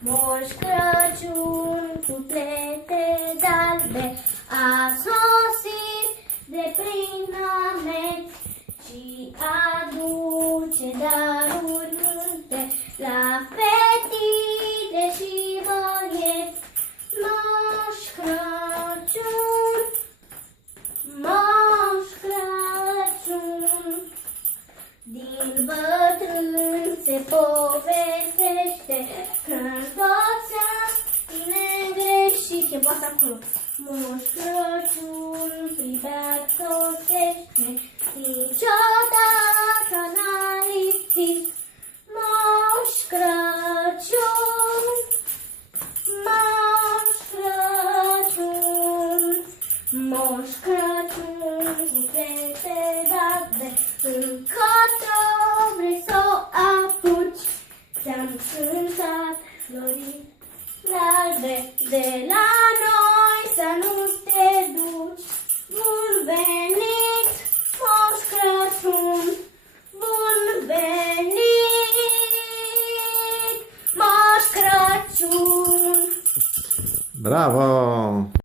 Moș Crăciun cu plete galbe a sosit de prin anet și aduce daruri multe la fetile și băieți. Moș Crăciun, Moș Crăciun, din bătrân se povestește că-n toți ani negreșit. E poate acolo. Moș Crăciun pribeac sosește, niciodată n-a lipsit. Moș Crăciun, Moș Crăciun, Moș Crăciun cu fete galbe, încotro vrei să o apuci. Ți-am cântat flori galbe, de la noi să nu te duci. Bun venit, Moș Crăciun, bun venit, Moș Crăciun. Bravo!